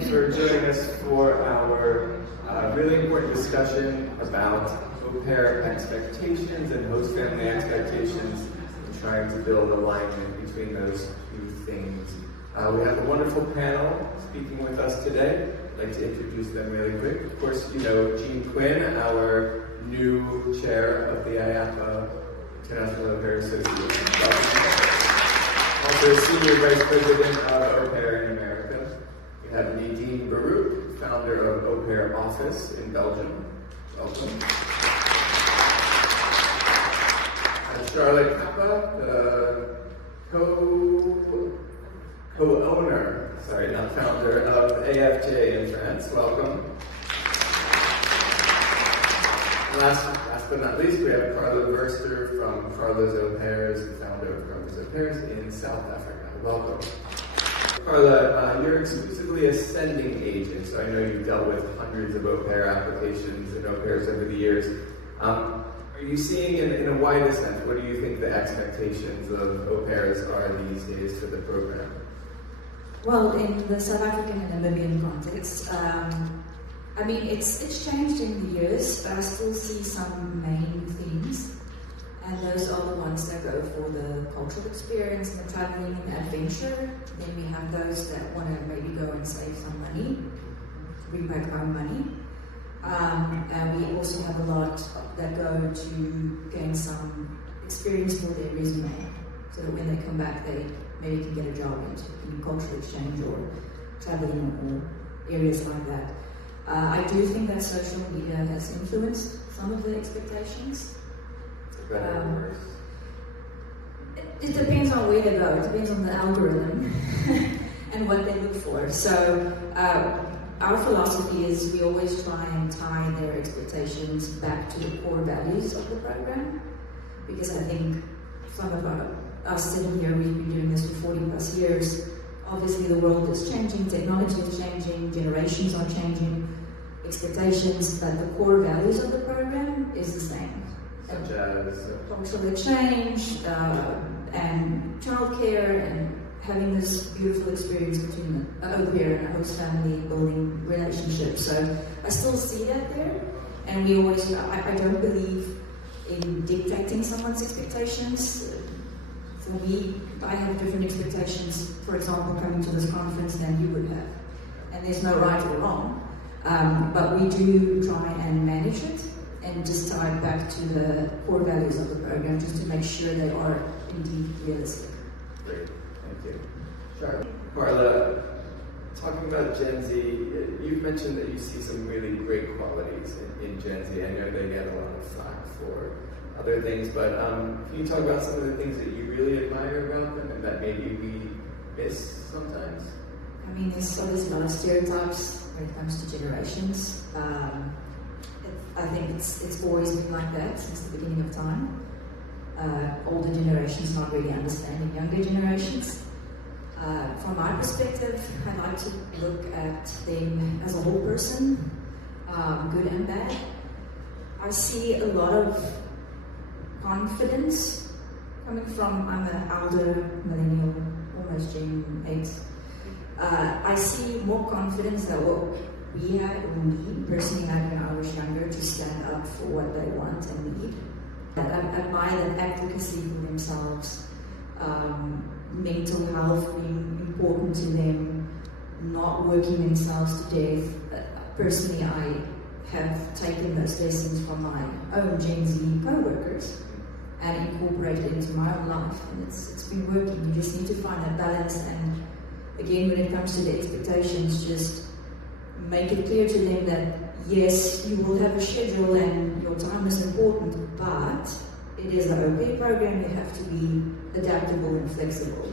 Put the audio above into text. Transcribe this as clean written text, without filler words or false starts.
again for joining us for our really important discussion about au pair expectations and host family expectations, and trying to build alignment between those two things. We have a wonderful panel speaking with us today. I'd like to introduce them really quick. Of course, you know Jean Quinn, our new chair of the IAC International Au Pair Association. Also Senior Vice President of Au Pair in America. We have Nadine Baruch, founder of Au Pair Office in Belgium. Welcome. And Charlotte Kappa, the co-owner, not founder, of AFJ in France. Welcome. Last but not least, we have Carla Verster from Carla's Au Pairs, the founder of Carla's Au Pairs in South Africa. Welcome. Carla, you're exclusively a sending agent, so I know you've dealt with hundreds of au pair applications and au pairs over the years. Are you seeing, in a wider sense, what do you think the expectations of au pairs are these days for the program? Well, in the South African and Namibian context, I mean, it's changed in the years, but I still see some main themes, and those are the ones that go for the cultural experience and the traveling and the adventure. Then we have those that want to maybe go and save some money, bring back home money. And we also have a lot that go to gain some experience for their resume, so that when they come back, they maybe can get a job in cultural exchange or traveling or areas like that. I do think that social media has influenced some of the expectations. It depends on where they go. It depends on the algorithm and what they look for. So our philosophy is we always try and tie their expectations back to the core values of the program, because I think some of us sitting here, we've been doing this for 40 plus years. Obviously the world is changing, technology is changing, generations are changing, expectations, but the core values of the program is the same. Such as? Cultural exchange, and childcare, and having this beautiful experience between an au pair and a host family, building relationships. So I still see that there, and we always, I don't believe in dictating someone's expectations. For me, I have different expectations, for example, coming to this conference than you would have. And there's no right or wrong, but we do try and manage it and just tie it back to the core values of the program, just to make sure they are indeed realistic. Great, thank you. Sure. Carla, talking about Gen Z, you've mentioned that you see some really great qualities in Gen Z. I know they get a lot of flack for other things, but can you talk about some of the things that you really admire about them and that maybe we miss sometimes? I mean, there's always a lot of stereotypes when it comes to generations. I think it's always been like that since the beginning of time. Older generations not really understanding younger generations. From my perspective, I like to look at them as a whole person, good and bad. I see a lot of confidence coming from, I'm an elder millennial, almost Gen 8. I see more confidence that what we had, or me personally had when I was younger, to stand up for what they want and need. I admire that advocacy for themselves, mental health being important to them, not working themselves to death. Personally, I have taken those lessons from my own Gen Z co-workers and incorporated it into my own life, and it's been working. You just need to find that balance, and again, when it comes to the expectations, just make it clear to them that yes, you will have a schedule and your time is important, but it is an au pair program. You have to be adaptable and flexible.